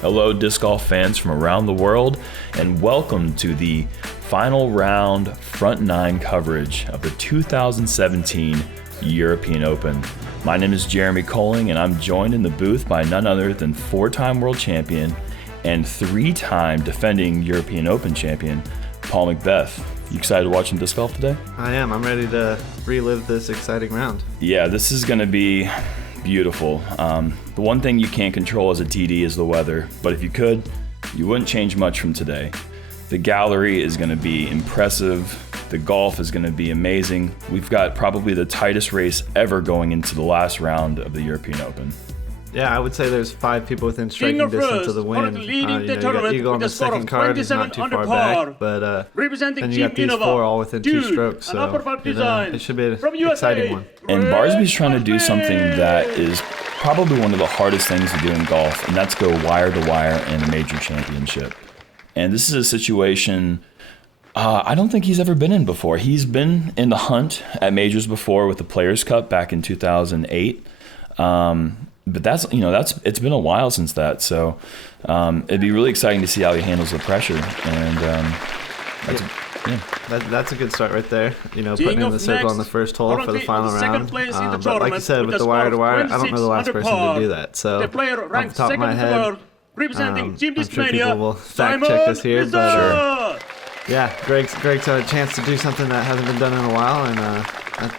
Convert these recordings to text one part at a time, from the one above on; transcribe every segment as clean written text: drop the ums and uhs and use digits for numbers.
Hello, disc golf fans from around the world, and welcome to the final round front nine coverage of the 2017 European Open. My name is Jeremy Koling, and I'm joined in the booth by none other than four-time world champion and three-time defending European Open champion, Paul McBeth. You excited watching disc golf today? I am. I'm ready to relive this exciting round. Yeah, this is going to be beautiful. The one thing you can't control as a TD is the weather, but if you could, you wouldn't change much from today. The gallery is going to be impressive. The golf is going to be amazing. We've got probably the tightest race ever going into the last round of the European Open. Yeah, I would say there's 5 people within striking distance of the win. You got Eagle on the second card, who's not too far back, but then you got these 4 all within 2 strokes, so it should be an exciting one. And Barsby's trying to do something that is probably one of the hardest things to do in golf, and that's go wire to wire in a major championship. And this is a situation I don't think he's ever been in before. He's been in the hunt at majors before with the Players Cup back in 2008. But it's been a while since that, so it'd be really exciting to see how he handles the pressure. And that's a good start right there. Putting in the circle on the first hole for the final round. But like you said, with the wire to wire, I don't know the last person to do that. So off the top of my head, I'm sure people will fact check this here, but yeah, Gregg's had a chance to do something that hasn't been done in a while, and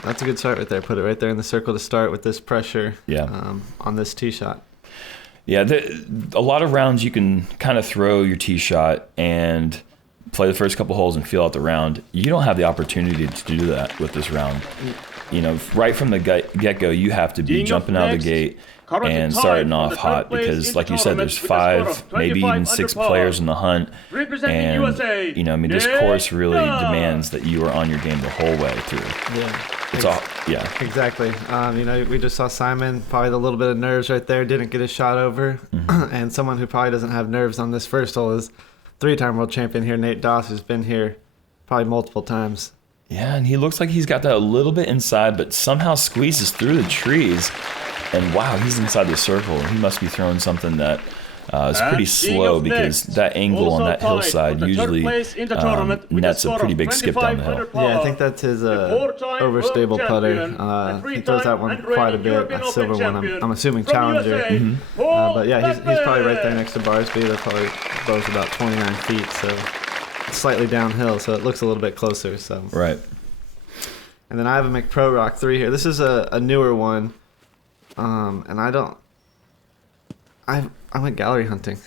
that's a good start right there. Put it right there in the circle to start with this pressure on this tee shot. Yeah, a lot of rounds you can kind of throw your tee shot and play the first couple holes and feel out the round. You don't have the opportunity to do that with this round. Right from the get-go, you have to be jumping out of the gate and starting off hot because, like you said, there's 5, maybe even 6 players in the hunt. And, this course really demands that you are on your game the whole way through. Yeah. Exactly. We just saw Simon, probably a little bit of nerves right there, didn't get his shot over. Mm-hmm. And someone who probably doesn't have nerves on this first hole is 3-time world champion here, Nate Doss, who's been here probably multiple times. Yeah, and he looks like he's got that a little bit inside, but somehow squeezes through the trees. And wow, he's inside the circle. He must be throwing something that is pretty slow because that angle on that hillside usually nets a pretty big skip down the hill. Yeah, I think that's his overstable putter. He throws that one quite a bit, that silver one. I'm assuming Challenger. Mm-hmm. But yeah, he's probably right there next to Barsby. They're probably both about 29 feet, so it's slightly downhill, so it looks a little bit closer. So right. And then I have a McPro Rock 3 here. This is a newer one. And I went gallery hunting.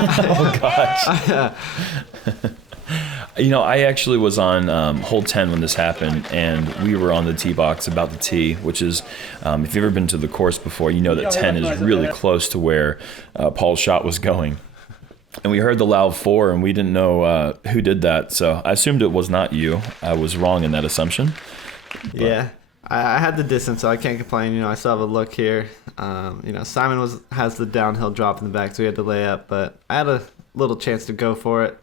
Oh gosh. I actually was on hole 10 when this happened, and we were on the tee box about the tee, which is, if you've ever been to the course before, you know that 10 is really close to where Paul's shot was going. And we heard the loud 4, and we didn't know who did that, so I assumed it was not you. I was wrong in that assumption. But. Yeah. I had the distance, so I can't complain. I still have a look here. Simon has the downhill drop in the back, so he had to lay up. But I had a little chance to go for it.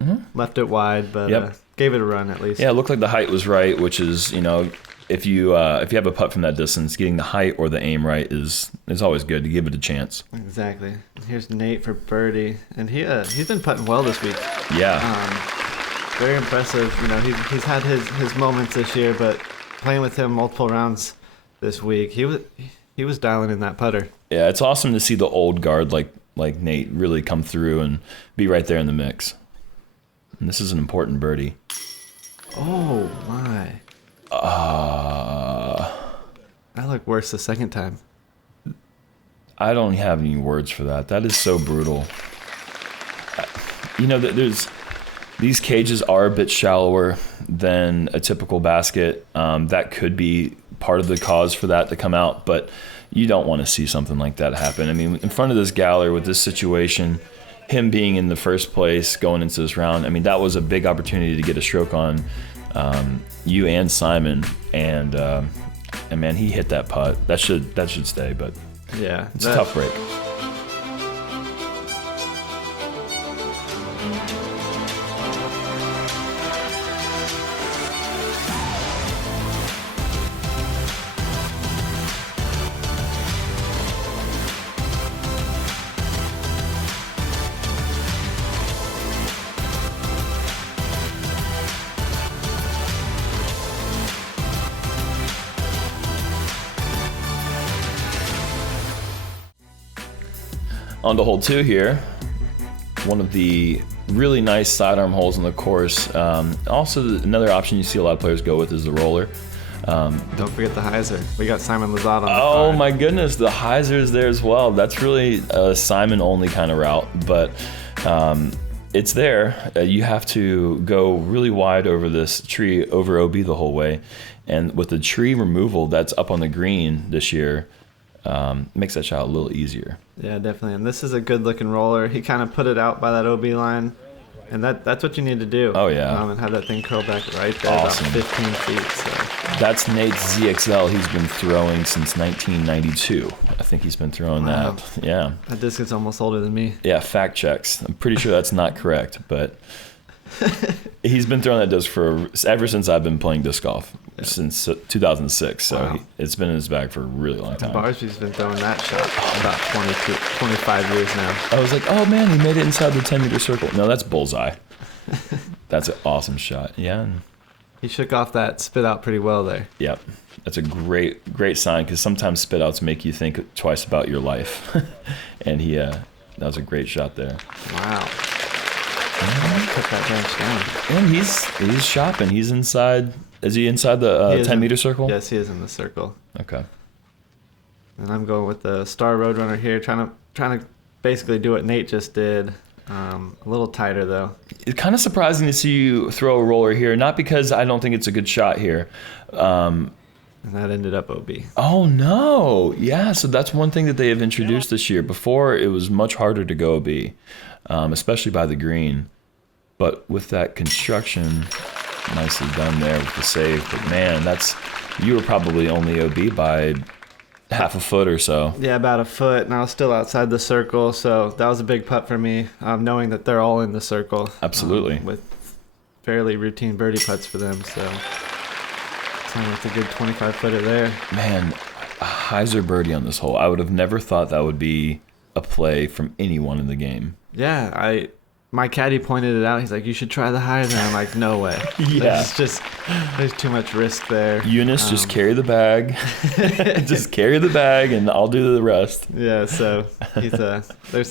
Mm-hmm. Left it wide, but gave it a run at least. Yeah, it looked like the height was right, which is, if you have a putt from that distance, getting the height or the aim right is always good to give it a chance. Exactly. Here's Nate for birdie, and he's been putting well this week. Yeah. Very impressive. He's had his moments this year, but playing with him multiple rounds this week, he was dialing in that putter. Yeah, it's awesome to see the old guard like Nate really come through and be right there in the mix. And this is an important birdie. Oh my! That looked worse the second time. I don't have any words for that. That is so brutal. These cages are a bit shallower than a typical basket. That could be part of the cause for that to come out, but you don't want to see something like that happen. I mean, in front of this gallery with this situation, him being in the first place going into this round, I mean, that was a big opportunity to get a stroke on you and Simon, and man, he hit that putt. That should stay, but yeah, it's a tough break. On to hole 2 here. One of the really nice sidearm holes on the course. Also, another option you see a lot of players go with is the roller. Don't forget the hyzer. We got Simon Lizotte on the Oh card. my goodness, the hyzer is there as well. That's really a Simon only kind of route, but it's there. You have to go really wide over this tree, over OB the whole way. And with the tree removal that's up on the green this year, makes that shot a little easier. Yeah, definitely. And this is a good looking roller. He kind of put it out by that OB line. And that's what you need to do. Oh, yeah. And have that thing curl back right there, awesome. About 15 feet. So. That's Nate's ZXL. He's been throwing since 1992. I think he's been throwing that. Yeah. That disc is almost older than me. Yeah, fact checks. I'm pretty sure that's not correct, but he's been throwing that disc ever since I've been playing disc golf, since 2006. So it's been in his bag for a really long time. Barsby's been throwing that shot about 25 years now. I was like, oh man, he made it inside the 10-meter circle. No, that's bullseye. That's an awesome shot. Yeah. He shook off that spit out pretty well there. Yep. That's a great sign, because sometimes spit outs make you think twice about your life. And that was a great shot there. Wow. Cut that branch down. And he's shopping. He's inside. Is he inside the 10-meter circle? Yes, he is in the circle. Okay. And I'm going with the Star Roadrunner here, trying to basically do what Nate just did. A little tighter though. It's kind of surprising to see you throw a roller here, not because I don't think it's a good shot here. And that ended up OB. Oh no! Yeah, so that's one thing that they have introduced this year. Before, it was much harder to go OB, especially by the green. But with that construction, nicely done there with the save. But man, you were probably only OB by half a foot or so. Yeah, about a foot, and I was still outside the circle, so that was a big putt for me, knowing that they're all in the circle. Absolutely. With fairly routine birdie putts for them, so it's a good 25-footer there. Man, a hyzer birdie on this hole. I would have never thought that would be a play from anyone in the game. Yeah, my caddy pointed it out. He's like, you should try the hyzer. I'm like, no way. Yeah. There's too much risk there. Eunice, just carry the bag. Just carry the bag, and I'll do the rest. Yeah, so he's there's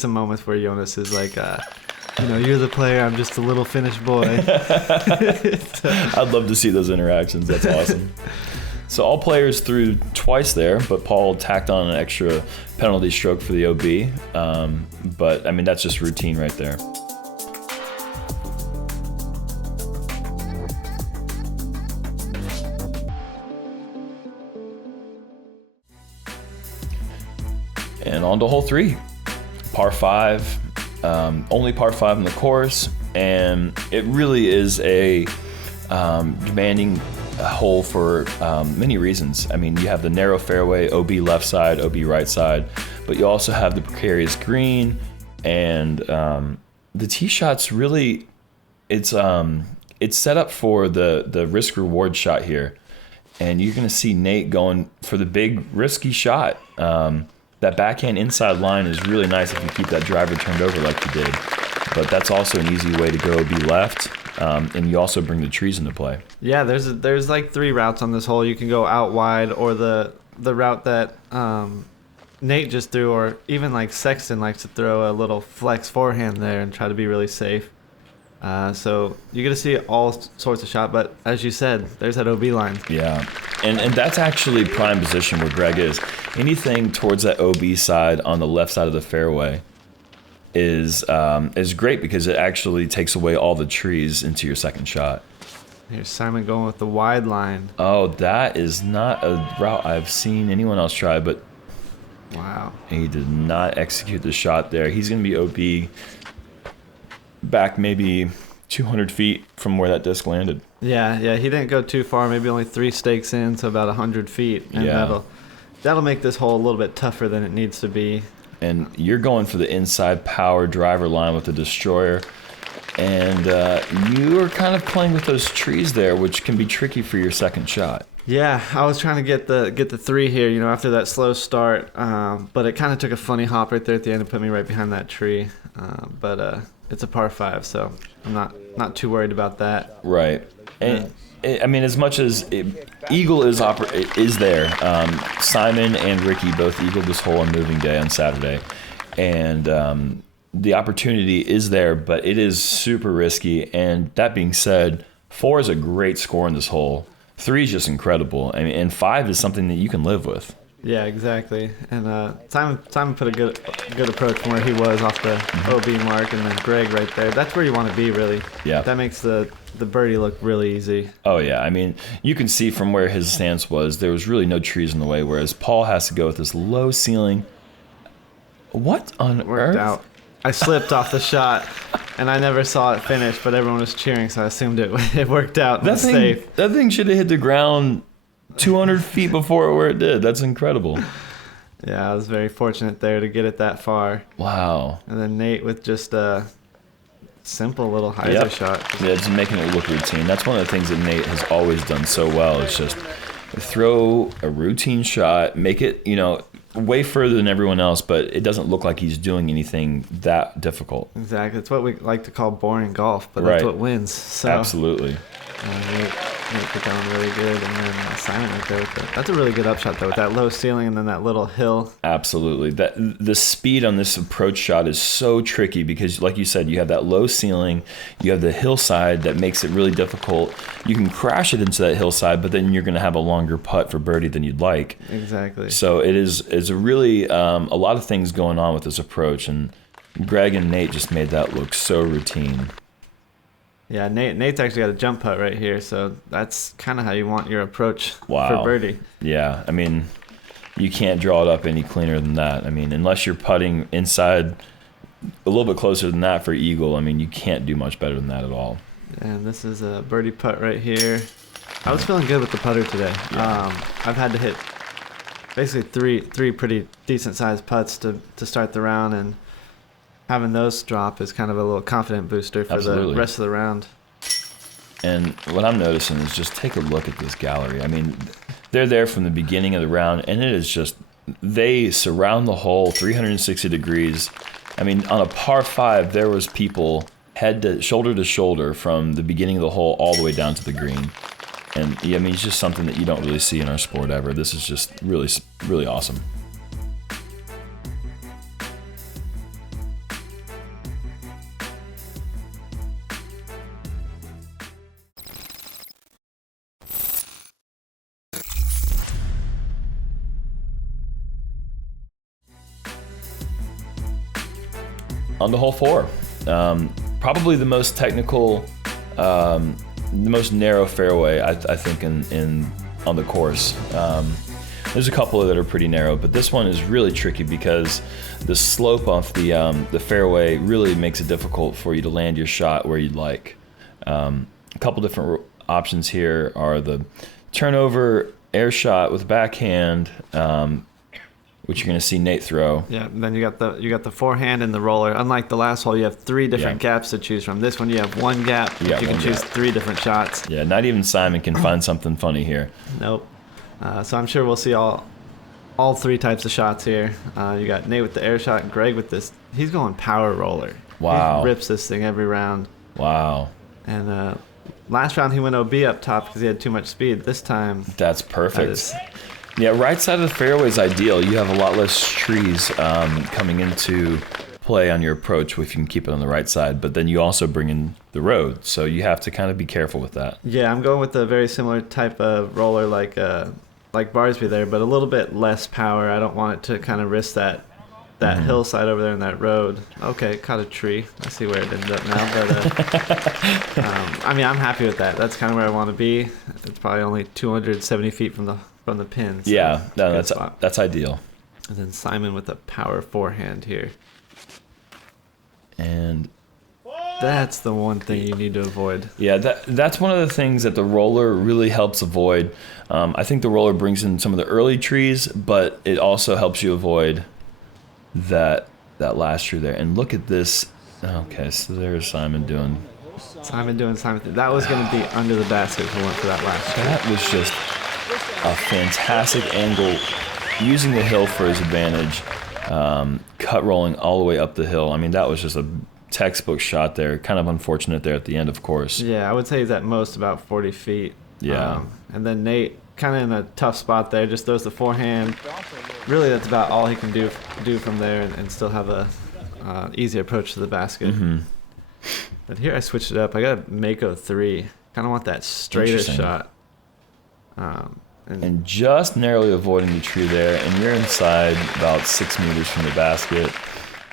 some moments where Jonas is like, you're the player, I'm just a little Finnish boy. I'd love to see those interactions. That's awesome. So all players threw twice there, but Paul tacked on an extra penalty stroke for the OB. But, I mean, that's just routine right there. And on to hole 3. Par 5. Only par 5 in the course. And it really is a demanding hole for many reasons. I mean, you have the narrow fairway, OB left side, OB right side, but you also have the precarious green, and the tee shots really, it's set up for the risk reward shot here, and you're going to see Nate going for the big risky shot. That backhand inside line is really nice if you keep that driver turned over like you did, but that's also an easy way to go OB left. And you also bring the trees into play. Yeah, there's like 3 routes on this hole. You can go out wide, or the route that Nate just threw, or even like Sexton likes to throw a little flex forehand there and try to be really safe. So you're going to see all sorts of shots, but as you said, there's that OB line. Yeah, and that's actually prime position where Gregg is. Anything towards that OB side on the left side of the fairway is great, because it actually takes away all the trees into your second shot. Here's Simon going with the wide line. Oh, that is not a route I've seen anyone else try, but wow, he did not execute the shot there. He's going to be OB back maybe 200 feet from where that disc landed. Yeah, he didn't go too far, maybe only 3 stakes in, so about 100 feet. And that'll make this hole a little bit tougher than it needs to be. And you're going for the inside power driver line with the destroyer. And you are kind of playing with those trees there, which can be tricky for your second shot. Yeah, I was trying to get the 3 here, after that slow start. But it kind of took a funny hop right there at the end and put me right behind that tree. But it's a par 5, so I'm not too worried about that. Right. And I mean, as much as Eagle is there, Simon and Ricky both eagled this hole on moving day on Saturday, And the opportunity is there, but it is super risky. And that being said, 4 is a great score in this hole. 3 is just incredible. I mean, and 5 is something that you can live with. Yeah, exactly. And Simon put a good approach from where he was off the OB mark, and then Gregg right there. That's where you want to be, really. Yeah. That makes the birdie look really easy. Oh, yeah. I mean, you can see from where his stance was, there was really no trees in the way, whereas Paul has to go with this low ceiling. What on Worked earth? out. I slipped off the shot, and I never saw it finish, but everyone was cheering, so I assumed it worked out. That safe. thing should have hit the ground 200 feet before where it did. That's incredible. Yeah, I was very fortunate there to get it that far. Wow. And then Nate with just a simple little hyzer shot. Yeah, just making it look routine. That's one of the things that Nate has always done so well. It's just throw a routine shot, make it, way further than everyone else, but it doesn't look like he's doing anything that difficult. Exactly. It's what we like to call boring golf, but that's what wins. So, absolutely. Nate put that one really good, and then Simon right there with that's a really good upshot, though, with that low ceiling and then that little hill. Absolutely. The speed on this approach shot is so tricky because, like you said, you have that low ceiling, you have the hillside that makes it really difficult. You can crash it into that hillside, but then you're going to have a longer putt for birdie than you'd like. Exactly. So it's a really a lot of things going on with this approach, and Gregg and Nate just made that look so routine. Yeah, Nate's actually got a jump putt right here, so that's kind of how you want your approach for birdie. Yeah, I mean, you can't draw it up any cleaner than that. I mean, unless you're putting inside a little bit closer than that for eagle, I mean, you can't do much better than that at all. And this is a birdie putt right here. I was feeling good with the putter today. Yeah. I've had to hit basically three pretty decent-sized putts to start the round, and having those drop is kind of a little confident booster for the rest of the round. And what I'm noticing is just take a look at this gallery. I mean, they're there from the beginning of the round, and it is just, they surround the hole 360 degrees. I mean, on a par 5, there was people shoulder to shoulder from the beginning of the hole all the way down to the green. And I mean, it's just something that you don't really see in our sport ever. This is just really, really awesome. On to hole 4, probably the most technical, the most narrow fairway I think on the course. There's a couple that are pretty narrow, but this one is really tricky because the slope off the fairway really makes it difficult for you to land your shot where you'd like. A couple different options here are the turnover air shot with backhand, which you're going to see Nate throw. Yeah, and then you got the forehand and the roller. Unlike the last hole, you have 3 different gaps to choose from. This one, you have one gap. You can choose 3 different shots. Yeah, not even Simon can find something funny here. Nope. So I'm sure we'll see all 3 types of shots here. You got Nate with the air shot, and Gregg with this. He's going power roller. Wow. He rips this thing every round. Wow. And last round he went OB up top because he had too much speed. This time, that's perfect. Yeah, right side of the fairway is ideal. You have a lot less trees coming into play on your approach if you can keep it on the right side, but then you also bring in the road, so you have to kind of be careful with that. Yeah, I'm going with a very similar type of roller like Barsby there, but a little bit less power. I don't want it to kind of risk that hillside over there in that road. Okay, caught a tree. I see where it ended up now, but I mean, I'm happy with that. That's kind of where I want to be. It's probably only 270 feet from the pin. So yeah, no, that's ideal. And then Simon with a power forehand here. And that's the one thing you need to avoid. Yeah, that's one of the things that the roller really helps avoid. I think the roller brings in some of the early trees, but it also helps you avoid that last tree there. And look at this. Okay, so there's Simon doing. That was going to be under the basket if we went for that last tree. That was just a fantastic angle, using the hill for his advantage, cut rolling all the way up the hill. I mean, that was just a textbook shot there. Kind of unfortunate there at the end, of course. Yeah, I would say he's at most about 40 feet. Yeah. And then Nate kind of in a tough spot there. Just throws the forehand. Really, that's about all he can do from there and still have a easy approach to the basket. Mm-hmm. But here I switched it up. I got a Mako 3. Kind of want that straighter shot. And just narrowly avoiding the tree there, and you're inside about 6 meters from the basket.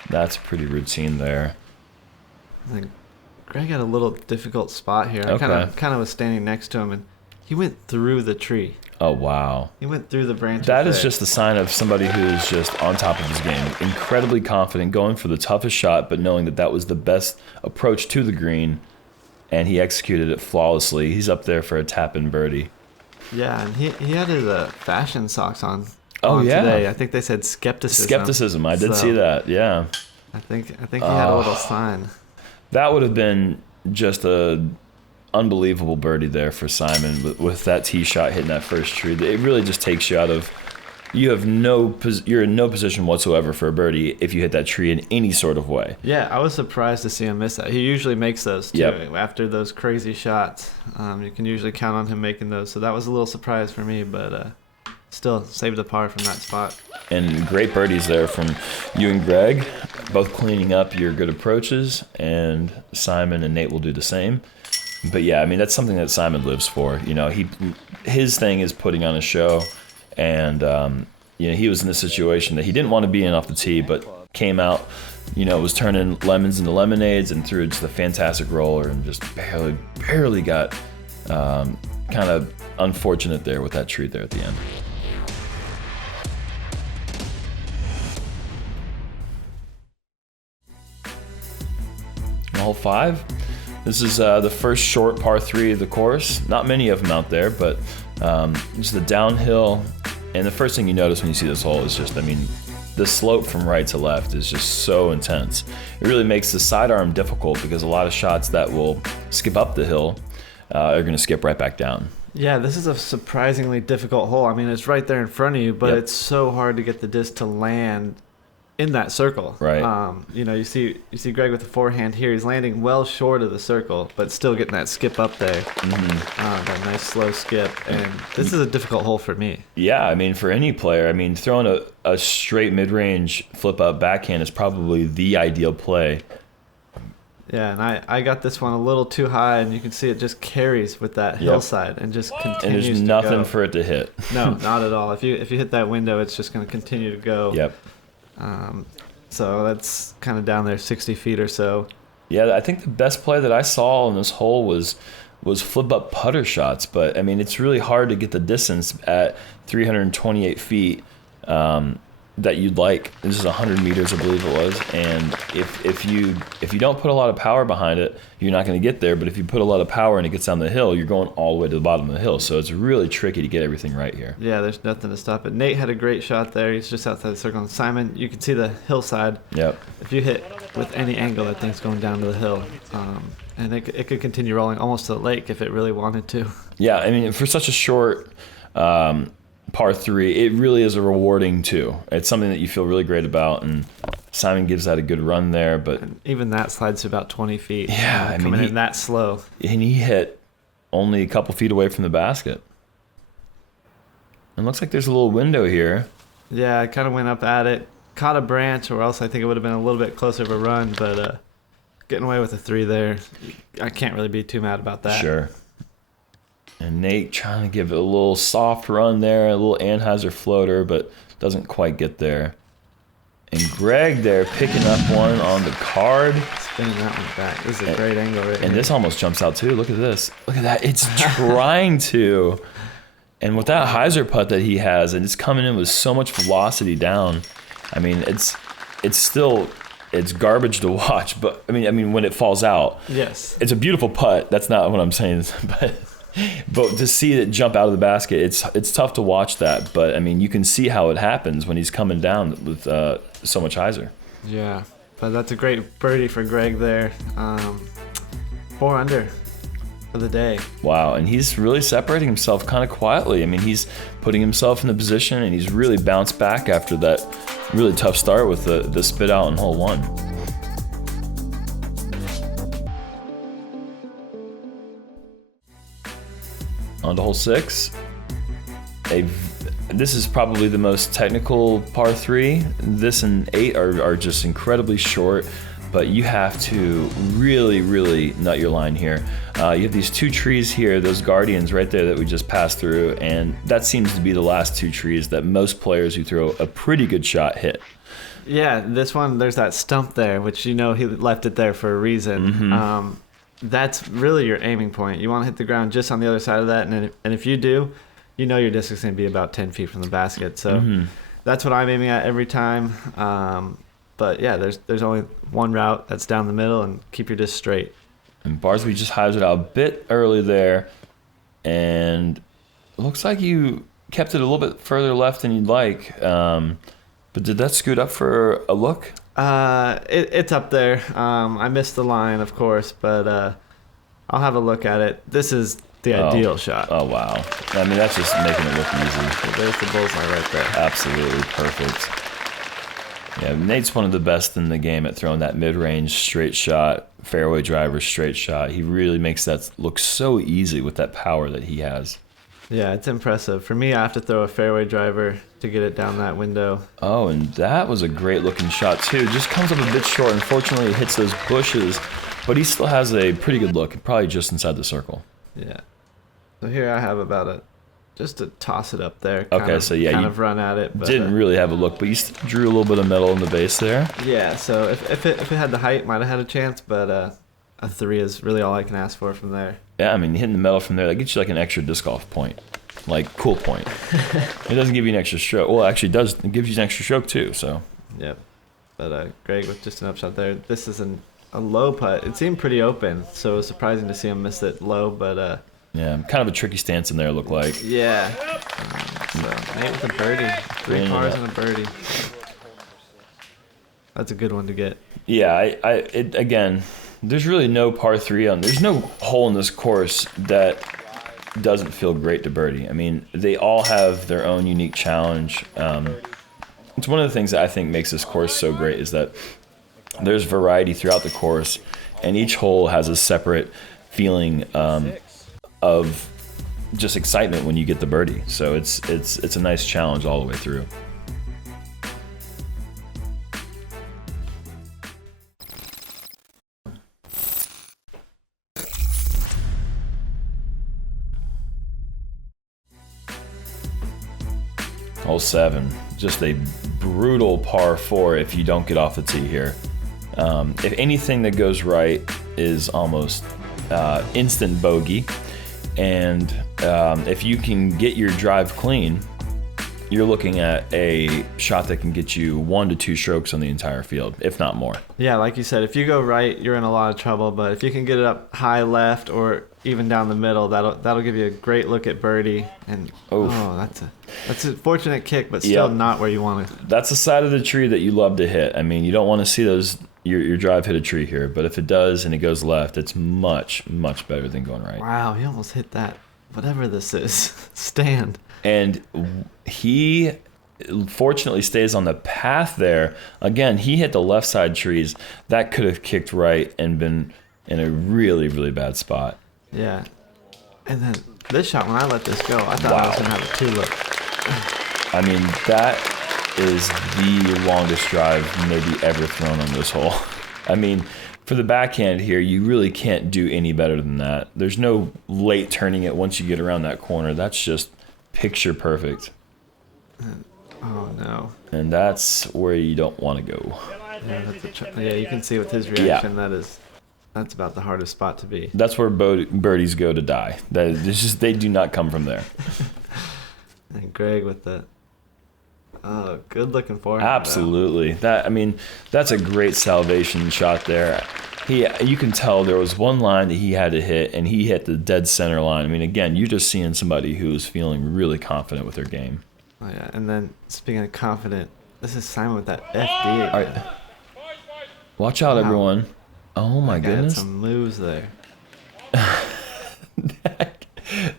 That's pretty routine there. I think Gregg had a little difficult spot here. I kind of was standing next to him, and he went through the tree. Oh, wow. He went through the branches. That is just a sign of somebody who is just on top of his game. Incredibly confident, going for the toughest shot, but knowing that was the best approach to the green, and he executed it flawlessly. He's up there for a tap-in birdie. Yeah, and he had his fashion socks on today. I think they said skepticism. Skepticism. I did see that, yeah. I think he had a little sign. That would have been just a unbelievable birdie there for Simon with that tee shot hitting that first tree. It really just takes you out of you're in no position whatsoever for a birdie if you hit that tree in any sort of way. Yeah, I was surprised to see him miss that. He usually makes those too. Yep. After those crazy shots. You can usually count on him making those. So that was a little surprise for me, but still saved the par from that spot. And great birdies there from you and Gregg, both cleaning up your good approaches, and Simon and Nate will do the same. But yeah, I mean, that's something that Simon lives for. His thing is putting on a show. And, he was in a situation that he didn't want to be in off the tee, but came out, was turning lemons into lemonades and threw just a fantastic roller and just barely got kind of unfortunate there with that tree there at the end. Hole 5. This is the first short par 3 of the course. Not many of them out there, but just the downhill. And the first thing you notice when you see this hole is just, the slope from right to left is just so intense. It really makes the sidearm difficult because a lot of shots that will skip up the hill are going to skip right back down. Yeah, this is a surprisingly difficult hole. It's right there in front of you, but It's so hard to get the disc to land in that circle. Right. You see Gregg with the forehand here. He's landing well short of the circle, but still getting that skip up there. Mm-hmm. That nice slow skip. And this is a difficult hole for me. Yeah, for any player, throwing a straight mid-range flip-up backhand is probably the ideal play. Yeah, and I got this one a little too high, and you can see it just carries with that hillside and just continues to go. And there's nothing for it to hit. No, not at all. If you hit that window, it's just going to continue to go. Yep. So that's kind of down there 60 feet or so. Yeah, I think the best play that I saw in this hole was flip up putter shots, but it's really hard to get the distance at 328 feet that you'd like. This is 100 meters, I believe it was, and if you don't put a lot of power behind it, you're not going to get there. But if you put a lot of power and it gets down the hill, you're going all the way to the bottom of the hill. So it's really tricky to get everything right here. Yeah, there's nothing to stop it. Nate had a great shot there. He's just outside the circle. And Simon, you can see the hillside. Yep. If you hit with any angle, that thing's going down to the hill. And it could continue rolling almost to the lake if it really wanted to. Yeah, for such a short par 3, it really is a rewarding too. It's something that you feel really great about, and Simon gives that a good run there. But and even that slides to about 20 feet. Yeah, coming in that slow. And he hit only a couple feet away from the basket. And looks like there's a little window here. Yeah, I kind of went up at it, caught a branch, or else I think it would have been a little bit closer of a run. But getting away with a 3 there, I can't really be too mad about that. Sure. And Nate trying to give it a little soft run there, a little Anheuser floater, but doesn't quite get there. And Gregg there picking up one on the card. Spinning that one back. This is a great angle right here. And this almost jumps out too. Look at this. Look at that. It's trying to. And with that hyzer putt that he has, and it's coming in with so much velocity down, it's garbage to watch. But when it falls out, yes, it's a beautiful putt. That's not what I'm saying, But to see it jump out of the basket, it's tough to watch that. But you can see how it happens when he's coming down with so much hyzer. Yeah, but that's a great birdie for Gregg there. 4 under for the day. Wow, and he's really separating himself kind of quietly. He's putting himself in the position, and he's really bounced back after that really tough start with the spit out in hole 1. On to hole 6. This is probably the most technical par 3. This and 8 are just incredibly short, but you have to really, really nut your line here. You have these 2 trees here, those guardians right there that we just passed through, and that seems to be the last 2 trees that most players who throw a pretty good shot hit. Yeah, this one, there's that stump there, which he left it there for a reason. Mm-hmm. That's really your aiming point. You want to hit the ground just on the other side of that, and if you do, your disc is going to be about 10 feet from the basket. So that's what I'm aiming at every time. But yeah, there's only one route that's down the middle, and keep your disc straight. And Barsby just hides it out a bit early there, and it looks like you kept it a little bit further left than you'd like. But did that scoot up for a look? It's up there. I missed the line, of course, but I'll have a look at it. This is the ideal shot. Oh, wow. I mean, that's just making it look easy. There's the bullseye right there. Absolutely perfect. Yeah, Nate's one of the best in the game at throwing that mid-range straight shot, fairway driver straight shot. He really makes that look so easy with that power that he has. Yeah, it's impressive. For me, I have to throw a fairway driver to get it down that window. Oh, and that was a great looking shot too. Just comes up a bit short. Unfortunately, it hits those bushes, but he still has a pretty good look, probably just inside the circle. Yeah. So here I have just to toss it up there. Kind of run at it. But, didn't really have a look, but you drew a little bit of metal in the base there. Yeah, so if it had the height, might have had a chance, but a 3 is really all I can ask for from there. Yeah, I mean, hitting the metal from there, that gets you like an extra disc golf point. Like, cool point. It doesn't give you an extra stroke. Well, actually, it gives you an extra stroke, too, so. Yep. But Gregg with just an upshot there. This is a low putt. It seemed pretty open, so it was surprising to see him miss it low, but... yeah, kind of a tricky stance in there, it looked like. Yeah. So, Nate with a birdie. 3 pars and a birdie. That's a good one to get. Yeah, again, there's really no par 3 on. There's no hole in this course that doesn't feel great to birdie. I mean, they all have their own unique challenge. It's one of the things that I think makes this course so great is that there's variety throughout the course, and each hole has a separate feeling of just excitement when you get the birdie. So it's a nice challenge all the way through. Hole 7, just a brutal par 4 if you don't get off the tee here. If anything that goes right is almost instant bogey, and if you can get your drive clean, you're looking at a shot that can get you 1 to 2 strokes on the entire field, if not more. Yeah, like you said, if you go right, you're in a lot of trouble, but if you can get it up high left or even down the middle, that'll give you a great look at birdie. And that's a fortunate kick, but still not where you want it. That's the side of the tree that you love to hit. I mean, you don't want to see your drive hit a tree here, but if it does and it goes left, it's much, much better than going right. Wow, he almost hit that, whatever this is, stand. And he fortunately stays on the path there. Again, he hit the left side trees. That could have kicked right and been in a really, really bad spot. Yeah. And then this shot, when I let this go, I thought I was going to have a 2-look. I mean, that is the longest drive maybe ever thrown on this hole. I mean, for the backhand here, you really can't do any better than that. There's no late turning it once you get around that corner. That's just picture perfect. Oh, no. And that's where you don't want to go. Yeah, you can see with his reaction, that's about the hardest spot to be. That's where birdies go to die. They do not come from there. And Gregg with the good looking forehand. Absolutely. That's a great salvation shot there. You can tell there was one line that he had to hit, and he hit the dead center line. I mean, again, you're just seeing somebody who's feeling really confident with their game. Oh, yeah. And then, speaking of confident, this is Simon with that FD. All right. Watch out, everyone. Oh, my goodness. Had some moves there.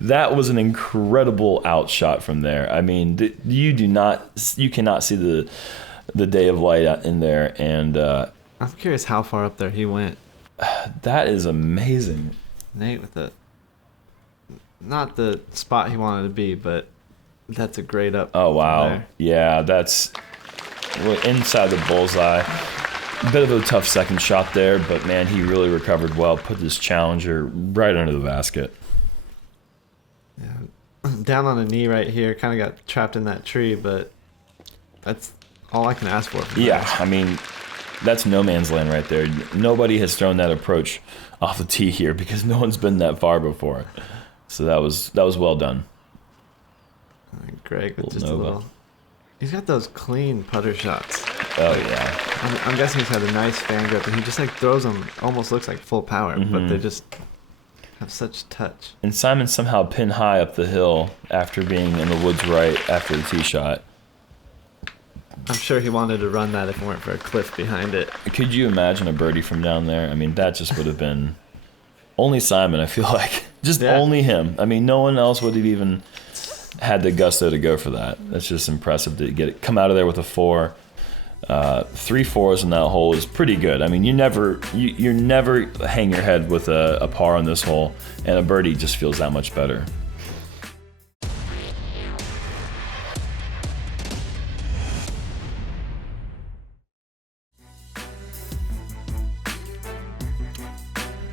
That was an incredible outshot from there. I mean, you cannot see the day of light in there, and I'm curious how far up there he went. That is amazing. Nate with not the spot he wanted to be, but That's a great up. Oh, wow. Yeah, that's inside the bullseye. A bit of a tough second shot there, but, man, he really recovered well, put this challenger right under the basket. Yeah. Down on a knee right here, kind of got trapped in that tree, but that's all I can ask for. Yeah, I mean, that's no man's land right there. Nobody has thrown that approach off the tee here because no one's been that far before. So that was well done. Gregg with just a little. He's got those clean putter shots. Oh, yeah. I'm guessing he's had a nice fan grip, and he just like throws them, almost looks like full power, but they just have such touch. And Simon somehow pinned high up the hill after being in the woods right after the tee shot. I'm sure he wanted to run that if it weren't for a cliff behind it. Could you imagine a birdie from down there? I mean, that just would have been only Simon, I feel like. Just only him. I mean, no one else would have even had the gusto to go for that. That's just impressive to come out of there with a 4. 3 4s in that hole is pretty good. I mean, you never hang your head with a par on this hole, and a birdie just feels that much better.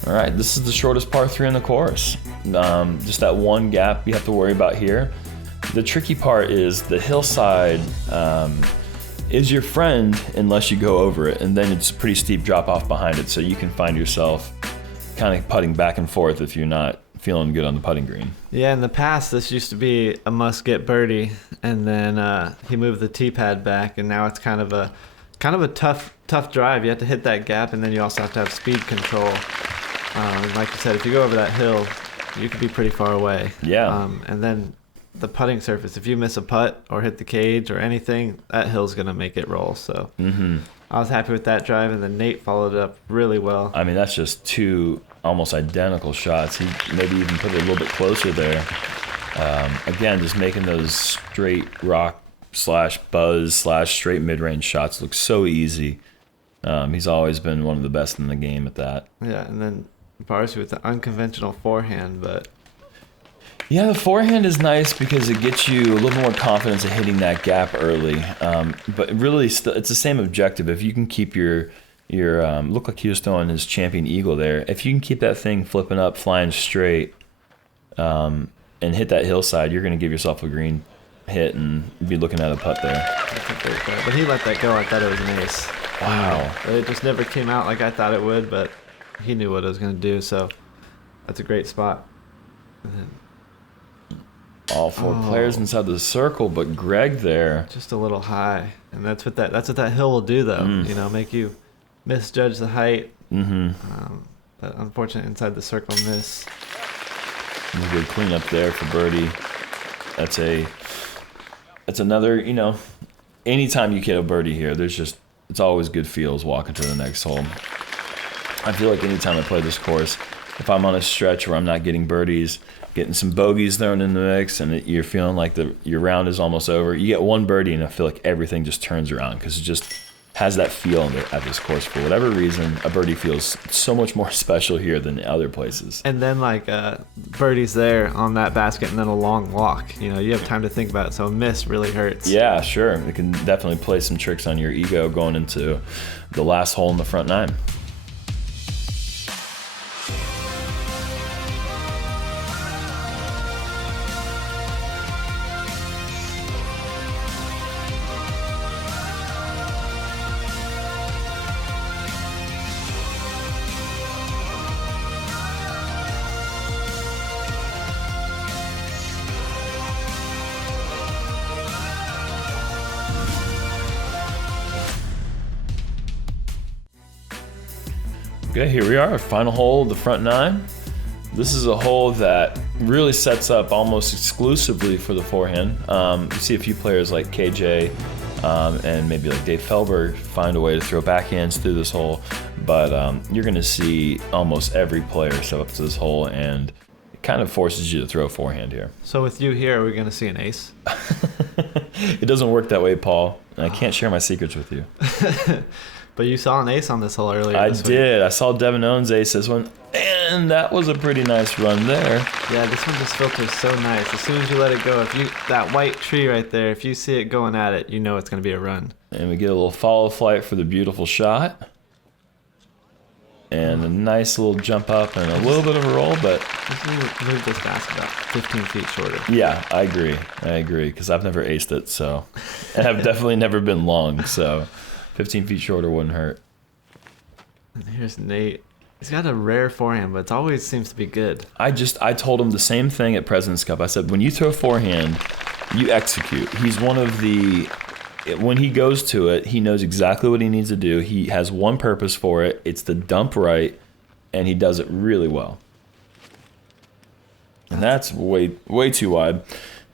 All right, this is the shortest par 3 in the course. Just that one gap you have to worry about here. The tricky part is the hillside is your friend unless you go over it, and then it's a pretty steep drop off behind it, so you can find yourself kind of putting back and forth if you're not feeling good on the putting green. Yeah, in the past this used to be a must-get birdie, and then he moved the tee pad back, and now it's kind of a tough drive. You have to hit that gap, and then you also have to have speed control. Like you said, if you go over that hill, you could be pretty far away. Yeah. And then the putting surface, if you miss a putt or hit the cage or anything, that hill's going to make it roll. So I was happy with that drive, and then Nate followed it up really well. I mean, that's just 2 almost identical shots. He maybe even put it a little bit closer there. Again, just making those straight rock / buzz / straight mid-range shots look so easy. He's always been one of the best in the game at that. Yeah, and then Barsby with the unconventional forehand, but... Yeah, the forehand is nice because it gets you a little more confidence in hitting that gap early. But really, it's the same objective. If you can keep your look like he was throwing his champion eagle there. If you can keep that thing flipping up, flying straight, and hit that hillside, you're going to give yourself a green hit and be looking at a putt there. But he let that go. I thought it was an ace. Wow. It just never came out like I thought it would, but he knew what it was going to do, so that's a great spot. And then, all 4 players inside the circle, but Gregg there. Just a little high, and that's what that hill will do, though. Make you misjudge the height. But unfortunately, inside the circle, miss. And a good cleanup there for birdie. That's another. Anytime you get a birdie here, it's always good feels walking to the next hole. I feel like anytime I play this course, if I'm on a stretch where I'm not getting birdies, getting some bogeys thrown in the mix, and you're feeling like your round is almost over, you get one birdie, and I feel like everything just turns around because it just has that feel at this course. For whatever reason, a birdie feels so much more special here than other places. And then birdies there on that basket, and then a long walk. You have time to think about it, so a miss really hurts. Yeah, sure. It can definitely play some tricks on your ego going into the last hole in the front 9. Okay, here we are, final hole of the front 9. This is a hole that really sets up almost exclusively for the forehand. You see a few players like KJ and maybe like Dave Felberg find a way to throw backhands through this hole, but you're going to see almost every player step up to this hole, and it kind of forces you to throw a forehand here. So with you here, are we going to see an ace? It doesn't work that way, Paul, and I can't share my secrets with you. But you saw an ace on this hole earlier. I did. I saw Devin Owens ace this one, and that was a pretty nice run there. Yeah, this one just filters so nice. As soon as you let it go, that white tree right there, if you see it going at it, you know it's going to be a run. And we get a little follow flight for the beautiful shot. And a nice little jump up and a little bit of a roll, but... Move this basket about 15 feet shorter. Yeah, I agree, because I've never aced it, so... And I've definitely never been long, so 15 feet shorter wouldn't hurt. And here's Nate. He's got a rare forehand, but it always seems to be good. I told him the same thing at President's Cup. I said, when you throw forehand, you execute. He's one of the... When he goes to it, he knows exactly what he needs to do. He has one purpose for it. It's to dump right, and he does it really well. And that's way too wide.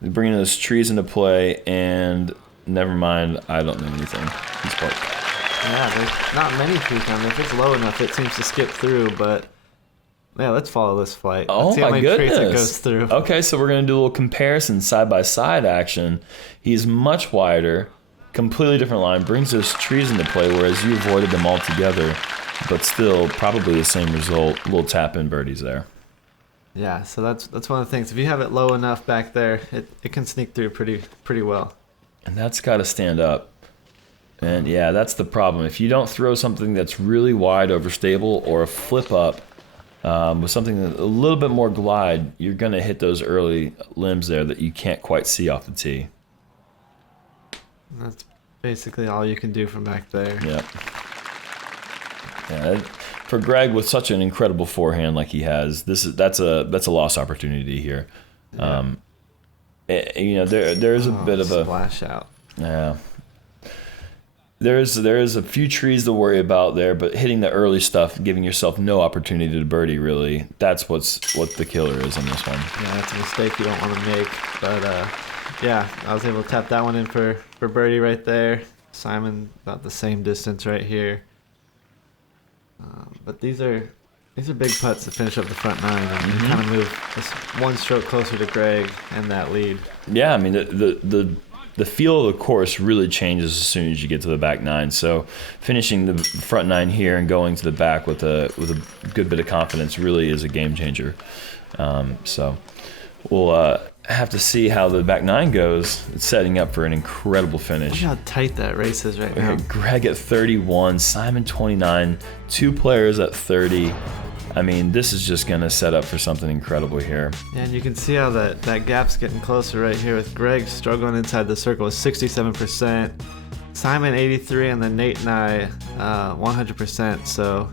Bringing those trees into play, and never mind, I don't know anything. He's parked. Yeah, there's not many trees down there. If it's low enough, it seems to skip through, but... Yeah, let's follow this flight. Let's see how many traits it goes through. Okay, so we're going to do a little comparison, side-by-side action. He's much wider. Completely different line, brings those trees into play, whereas you avoided them altogether, but still probably the same result. Little tap-in birdies there. Yeah, so that's one of the things. If you have it low enough back there, it can sneak through pretty well. And that's got to stand up. And yeah, that's the problem. If you don't throw something that's really wide over stable or a flip up with something that a little bit more glide, you're going to hit those early limbs there that you can't quite see off the tee. That's basically all you can do from back there. Yep. Yeah, for Gregg with such an incredible forehand like he has, that's a lost opportunity here. Yeah. There's a bit of a splash out. Yeah. There's a few trees to worry about there, but hitting the early stuff, giving yourself no opportunity to birdie, really, that's what the killer is on this one. Yeah, that's a mistake you don't want to make, but. Yeah, I was able to tap that one in for birdie right there. Simon about the same distance right here. But these are big putts to finish up the front nine and kind of move this one stroke closer to Gregg and that lead. Yeah, I mean the feel of the course really changes as soon as you get to the back nine. So finishing the front nine here and going to the back with a good bit of confidence really is a game changer. So we'll have to see how the back nine goes. It's setting up for an incredible finish. Look how tight that race is right now. Gregg at 31, Simon 29, two players at 30. I mean, this is just going to set up for something incredible here. Yeah, and you can see how that gap's getting closer right here with Gregg struggling inside the circle with 67%, Simon 83%, and then Nate and I 100%. So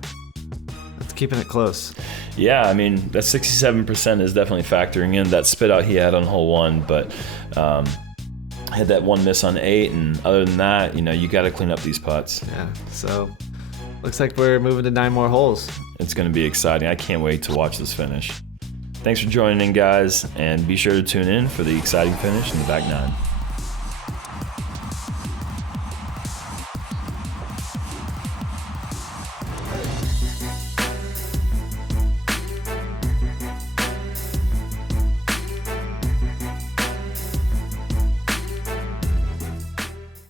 it's keeping it close. Yeah, I mean, that 67% is definitely factoring in that spit out he had on hole one, but had that one miss on 8, and other than that, you got to clean up these putts. Yeah, so looks like we're moving to 9 more holes. It's going to be exciting. I can't wait to watch this finish. Thanks for joining in, guys, and be sure to tune in for the exciting finish in the back nine.